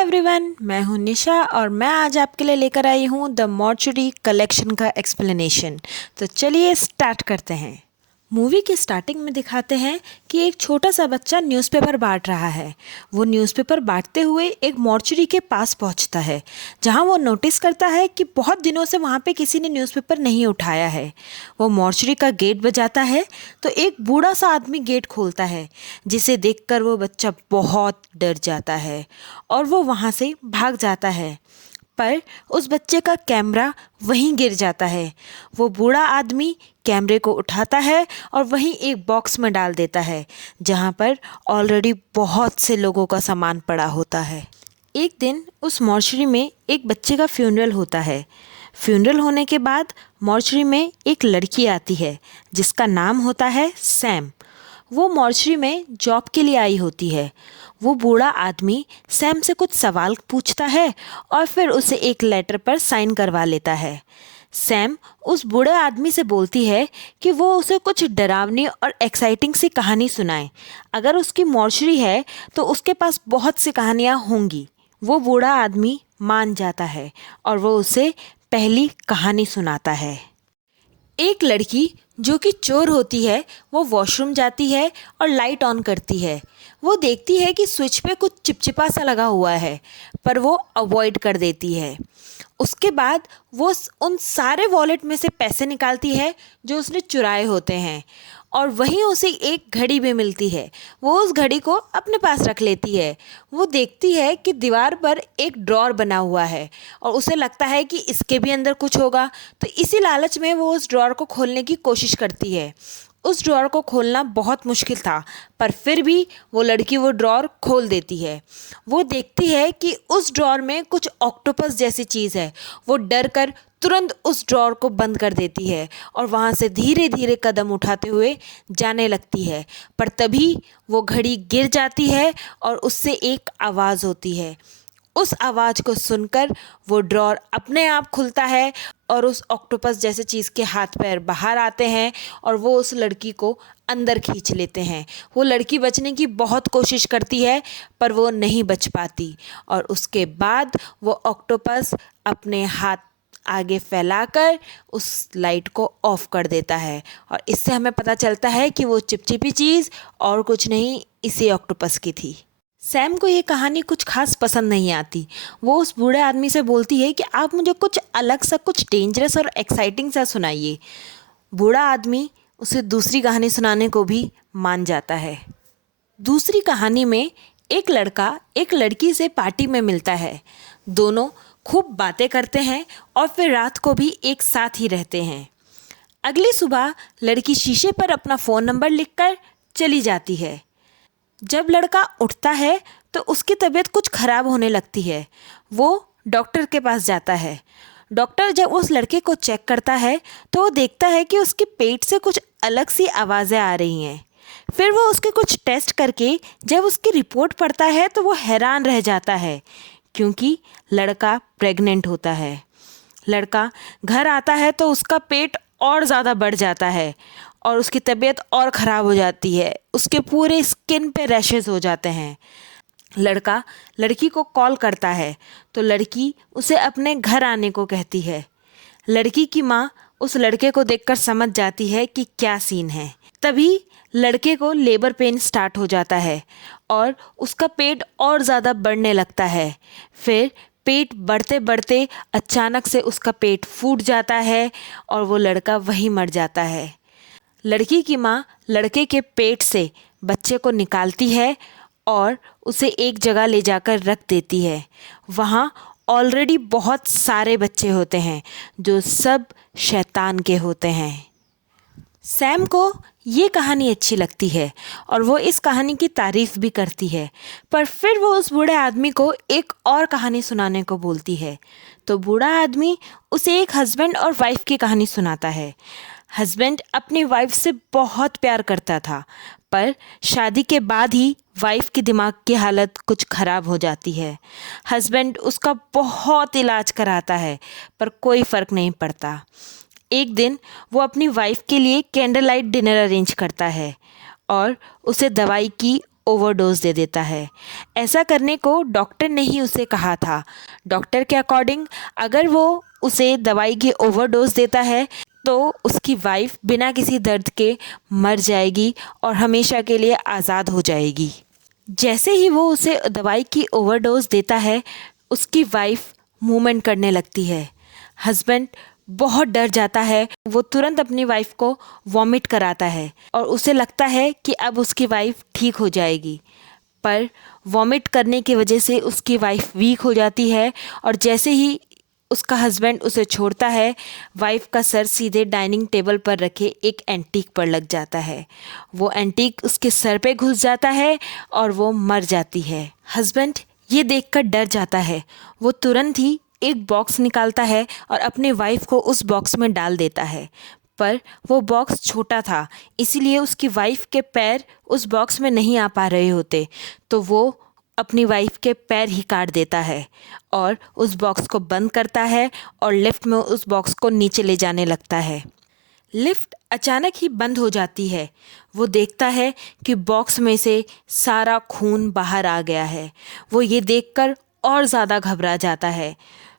Everyone, मैं हूं निशा और मैं आज आपके लिए लेकर आई हूं द मॉर्चुरी कलेक्शन का एक्सप्लेनेशन। तो चलिए स्टार्ट करते हैं। मूवी के स्टार्टिंग में दिखाते हैं कि एक छोटा सा बच्चा न्यूज़पेपर बांट रहा है। वो न्यूज़पेपर बांटते हुए एक मॉर्चुरी के पास पहुंचता है, जहां वो नोटिस करता है कि बहुत दिनों से वहां पे किसी ने न्यूज़पेपर नहीं उठाया है। वो मॉर्चुरी का गेट बजाता है तो एक बूढ़ा सा आदमी गेट खोलता है, जिसे देखकर वो बच्चा बहुत डर जाता है और वो वहां से भाग जाता है। पर उस बच्चे का कैमरा वहीं गिर जाता है। वो बूढ़ा आदमी कैमरे को उठाता है और वहीं एक बॉक्स में डाल देता है, जहां पर ऑलरेडी बहुत से लोगों का सामान पड़ा होता है। एक दिन उस मॉर्चरी में एक बच्चे का फ्यूनरल होता है। फ्यूनरल होने के बाद मॉर्चरी में एक लड़की आती है, जिसका नाम होता है सैम। वो मॉर्चरी में जॉब के लिए आई होती है। वो बूढ़ा आदमी सैम से कुछ सवाल पूछता है और फिर उसे एक लेटर पर साइन करवा लेता है। सैम उस बूढ़े आदमी से बोलती है कि वो उसे कुछ डरावनी और एक्साइटिंग सी कहानी सुनाए। अगर उसकी मॉर्चरी है तो उसके पास बहुत सी कहानियाँ होंगी। वो बूढ़ा आदमी मान जाता है और वो उसे पहली कहानी सुनाता है। एक लड़की जो कि चोर होती है, वो वॉशरूम जाती है और लाइट ऑन करती है। वो देखती है कि स्विच पे कुछ चिपचिपा सा लगा हुआ है, पर वो अवॉइड कर देती है। उसके बाद वो उन सारे वॉलेट में से पैसे निकालती है जो उसने चुराए होते हैं, और वहीं उसे एक घड़ी भी मिलती है। वो उस घड़ी को अपने पास रख लेती है। वो देखती है कि दीवार पर एक ड्रॉर बना हुआ है और उसे लगता है कि इसके भी अंदर कुछ होगा, तो इसी लालच में वो उस ड्रॉर को खोलने की कोशिश करती है। उस ड्रॉर को खोलना बहुत मुश्किल था, पर फिर भी वो लड़की वो ड्रॉर खोल देती है। वो देखती है कि उस ड्रॉर में कुछ ऑक्टोपस जैसी चीज़ है। वो डर कर तुरंत उस ड्रॉर को बंद कर देती है और वहाँ से धीरे धीरे कदम उठाते हुए जाने लगती है। पर तभी वो घड़ी गिर जाती है और उससे एक आवाज़ होती है। उस आवाज़ को सुनकर वो ड्रॉर अपने आप खुलता है और उस ऑक्टोपस जैसे चीज़ के हाथ पैर बाहर आते हैं और वो उस लड़की को अंदर खींच लेते हैं। वो लड़की बचने की बहुत कोशिश करती है, पर वो नहीं बच पाती, और उसके बाद वो ऑक्टोपस अपने हाथ आगे फैलाकर उस लाइट को ऑफ कर देता है, और इससे हमें पता चलता है कि वो चिपचिपी चीज़ और कुछ नहीं, इसी ऑक्टोपस की थी। सैम को ये कहानी कुछ खास पसंद नहीं आती। वो उस बूढ़े आदमी से बोलती है कि आप मुझे कुछ अलग सा, कुछ डेंजरस और एक्साइटिंग सा सुनाइए। बूढ़ा आदमी उसे दूसरी कहानी सुनाने को भी मान जाता है। दूसरी कहानी में एक लड़का एक लड़की से पार्टी में मिलता है। दोनों खूब बातें करते हैं और फिर रात को भी एक साथ ही रहते हैं। अगली सुबह लड़की शीशे पर अपना फ़ोन नंबर लिखकर चली जाती है। जब लड़का उठता है तो उसकी तबीयत कुछ खराब होने लगती है। वो डॉक्टर के पास जाता है। डॉक्टर जब उस लड़के को चेक करता है तो वो देखता है कि उसके पेट से कुछ अलग सी आवाज़ें आ रही हैं। फिर वो उसके कुछ टेस्ट करके जब उसकी रिपोर्ट पढ़ता है तो वो हैरान रह जाता है, क्योंकि लड़का प्रेग्नेंट होता है। लड़का घर आता है तो उसका पेट और ज़्यादा बढ़ जाता है और उसकी तबीयत और ख़राब हो जाती है। उसके पूरे स्किन पे रैशेस हो जाते हैं। लड़का लड़की को कॉल करता है तो लड़की उसे अपने घर आने को कहती है। लड़की की माँ उस लड़के को देखकर समझ जाती है कि क्या सीन है। तभी लड़के को लेबर पेन स्टार्ट हो जाता है और उसका पेट और ज़्यादा बढ़ने लगता है। फिर पेट बढ़ते बढ़ते अचानक से उसका पेट फूट जाता है और वो लड़का वहीं मर जाता है। लड़की की माँ लड़के के पेट से बच्चे को निकालती है और उसे एक जगह ले जाकर रख देती है। वहाँ ऑलरेडी बहुत सारे बच्चे होते हैं जो सब शैतान के होते हैं। सैम को ये कहानी अच्छी लगती है और वो इस कहानी की तारीफ़ भी करती है, पर फिर वो उस बूढ़े आदमी को एक और कहानी सुनाने को बोलती है। तो बूढ़ा आदमी उसे एक हस्बैंड और वाइफ की कहानी सुनाता है। हस्बैंड अपनी वाइफ से बहुत प्यार करता था, पर शादी के बाद ही वाइफ की दिमाग की हालत कुछ ख़राब हो जाती है। हस्बैंड उसका बहुत इलाज कराता है, पर कोई फ़र्क नहीं पड़ता। एक दिन वो अपनी वाइफ के लिए कैंडल लाइट डिनर अरेंज करता है और उसे दवाई की ओवरडोज दे देता है। ऐसा करने को डॉक्टर ने ही उसे कहा था। डॉक्टर के अकॉर्डिंग अगर वो उसे दवाई की ओवरडोज देता है तो उसकी वाइफ बिना किसी दर्द के मर जाएगी और हमेशा के लिए आज़ाद हो जाएगी। जैसे ही वो उसे दवाई की ओवरडोज देता है, उसकी वाइफ मूवमेंट करने लगती है। हस्बैंड बहुत डर जाता है। वो तुरंत अपनी वाइफ को वॉमिट कराता है और उसे लगता है कि अब उसकी वाइफ ठीक हो जाएगी, पर वॉमिट करने की वजह से उसकी वाइफ वीक हो जाती है और जैसे ही उसका हस्बैंड उसे छोड़ता है, वाइफ का सर सीधे डाइनिंग टेबल पर रखे एक एंटीक पर लग जाता है। वो एंटीक उसके सर पे घुस जाता है और वो मर जाती है। हस्बैंड ये देखकर डर जाता है। वो तुरंत ही एक बॉक्स निकालता है और अपनी वाइफ को उस बॉक्स में डाल देता है, पर वो बॉक्स छोटा था, इसीलिए उसकी वाइफ के पैर उस बॉक्स में नहीं आ पा रहे होते, तो वो अपनी वाइफ के पैर ही काट देता है और उस बॉक्स को बंद करता है और लिफ्ट में उस बॉक्स को नीचे ले जाने लगता है। लिफ्ट अचानक ही बंद हो जाती है। वो देखता है कि बॉक्स में से सारा खून बाहर आ गया है। वो ये देखकर और ज़्यादा घबरा जाता है।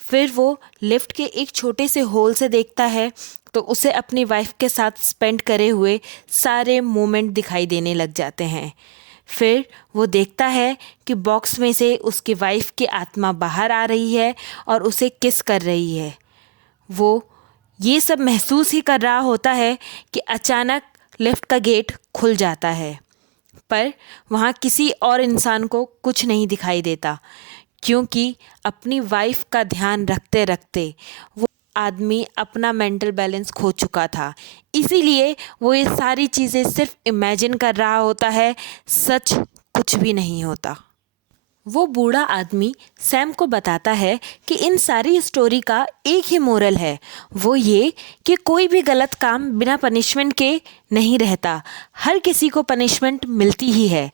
फिर वो लिफ्ट के एक छोटे से होल से देखता है तो उसे अपनी वाइफ के साथ स्पेंड करे हुए सारे मोमेंट दिखाई देने लग जाते हैं। फिर वो देखता है कि बॉक्स में से उसकी वाइफ की आत्मा बाहर आ रही है और उसे किस कर रही है। वो ये सब महसूस ही कर रहा होता है कि अचानक लिफ्ट का गेट खुल जाता है, पर वहाँ किसी और इंसान को कुछ नहीं दिखाई देता, क्योंकि अपनी वाइफ का ध्यान रखते रखते वो आदमी अपना मेंटल बैलेंस खो चुका था। इसीलिए वो ये सारी चीज़ें सिर्फ इमेजिन कर रहा होता है, सच कुछ भी नहीं होता। वो बूढ़ा आदमी सैम को बताता है कि इन सारी स्टोरी का एक ही मोरल है, वो ये कि कोई भी गलत काम बिना पनिशमेंट के नहीं रहता, हर किसी को पनिशमेंट मिलती ही है।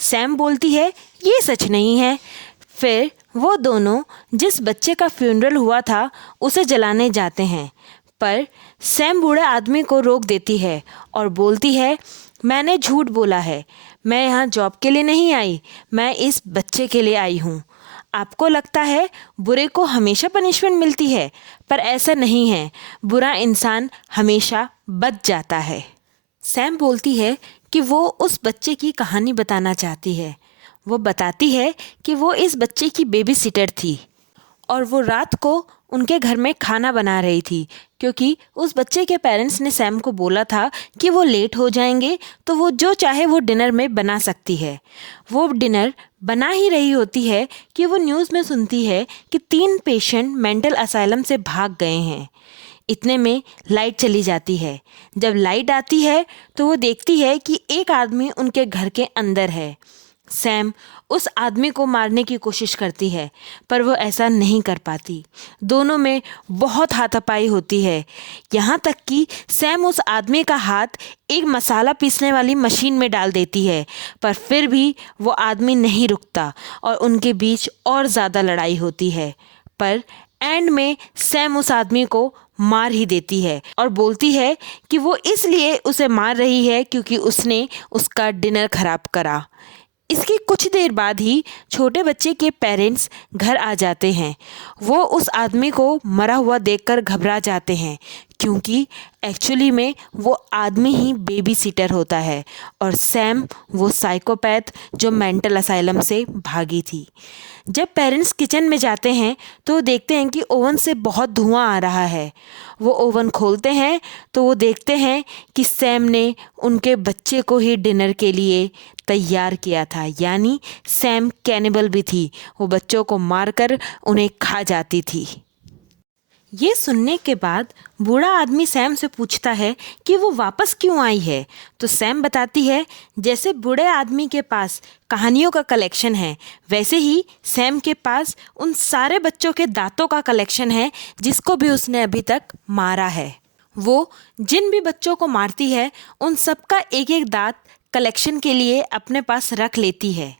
सैम बोलती है ये सच नहीं है। फिर वो दोनों जिस बच्चे का फ्यूनरल हुआ था उसे जलाने जाते हैं, पर सैम बूढ़े आदमी को रोक देती है और बोलती है मैंने झूठ बोला है, मैं यहाँ जॉब के लिए नहीं आई, मैं इस बच्चे के लिए आई हूँ। आपको लगता है बुरे को हमेशा पनिशमेंट मिलती है, पर ऐसा नहीं है, बुरा इंसान हमेशा बच जाता है। सैम बोलती है कि वो उस बच्चे की कहानी बताना चाहती है। वो बताती है कि वो इस बच्चे की बेबी सिटर थी और वो रात को उनके घर में खाना बना रही थी, क्योंकि उस बच्चे के पेरेंट्स ने सैम को बोला था कि वो लेट हो जाएंगे तो वो जो चाहे वो डिनर में बना सकती है। वो डिनर बना ही रही होती है कि वो न्यूज़ में सुनती है कि 3 पेशेंट मेंटल असाइलम से भाग गए हैं। इतने में लाइट चली जाती है। जब लाइट आती है तो वो देखती है कि एक आदमी उनके घर के अंदर है। सैम उस आदमी को मारने की कोशिश करती है, पर वो ऐसा नहीं कर पाती। दोनों में बहुत हाथापाई होती है, यहाँ तक कि सैम उस आदमी का हाथ एक मसाला पीसने वाली मशीन में डाल देती है, पर फिर भी वो आदमी नहीं रुकता और उनके बीच और ज़्यादा लड़ाई होती है। पर एंड में सैम उस आदमी को मार ही देती है और बोलती है कि वो इसलिए उसे मार रही है क्योंकि उसने उसका डिनर खराब करा। इसकी कुछ देर बाद ही छोटे बच्चे के पेरेंट्स घर आ जाते हैं। वो उस आदमी को मरा हुआ देखकर घबरा जाते हैं, क्योंकि एक्चुअली में वो आदमी ही बेबी सिटर होता है और सैम वो साइकोपैथ जो मेंटल असाइलम से भागी थी। जब पेरेंट्स किचन में जाते हैं तो देखते हैं कि ओवन से बहुत धुआं आ रहा है। वो ओवन खोलते हैं तो वो देखते हैं कि सैम ने उनके बच्चे को ही डिनर के लिए तैयार किया था, यानी सैम कैनिबल भी थी। वो बच्चों को मारकर उन्हें खा जाती थी। ये सुनने के बाद बूढ़ा आदमी सैम से पूछता है कि वो वापस क्यों आई है, तो सैम बताती है जैसे बूढ़े आदमी के पास कहानियों का कलेक्शन है, वैसे ही सैम के पास उन सारे बच्चों के दांतों का कलेक्शन है जिसको भी उसने अभी तक मारा है। वो जिन भी बच्चों को मारती है उन सब का एक एक दांत कलेक्शन के लिए अपने पास रख लेती है।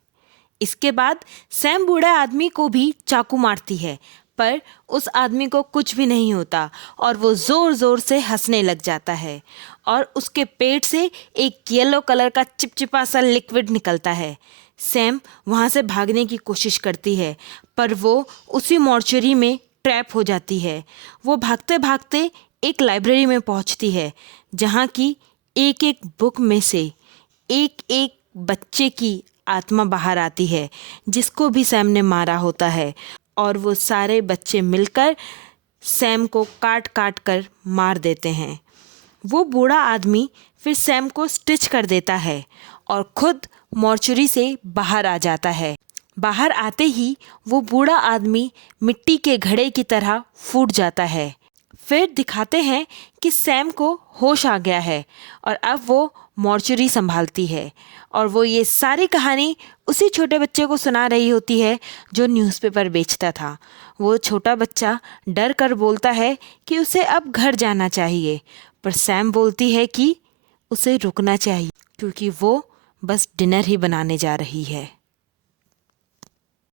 इसके बाद सैम बूढ़े आदमी को भी चाकू मारती है, पर उस आदमी को कुछ भी नहीं होता और वो ज़ोर ज़ोर से हंसने लग जाता है और उसके पेट से एक येलो कलर का चिपचिपा सा लिक्विड निकलता है। सैम वहाँ से भागने की कोशिश करती है पर वो उसी मॉर्चरी में ट्रैप हो जाती है। वो भागते भागते एक लाइब्रेरी में पहुँचती है जहाँ की एक एक बुक में से एक एक बच्चे की आत्मा बाहर आती है जिसको भी सैम ने मारा होता है और वो सारे बच्चे मिलकर सैम को काट काट कर मार देते हैं। वो बूढ़ा आदमी फिर सैम को स्टिच कर देता है और खुद मॉर्चरी से बाहर आ जाता है। बाहर आते ही वो बूढ़ा आदमी मिट्टी के घड़े की तरह फूट जाता है। फिर दिखाते हैं कि सैम को होश आ गया है और अब वो मॉर्चरी संभालती है और वो ये सारी कहानी उसी छोटे बच्चे को सुना रही होती है जो न्यूज़पेपर बेचता था। वो छोटा बच्चा डर कर बोलता है कि उसे अब घर जाना चाहिए, पर सैम बोलती है कि उसे रुकना चाहिए क्योंकि वो बस डिनर ही बनाने जा रही है।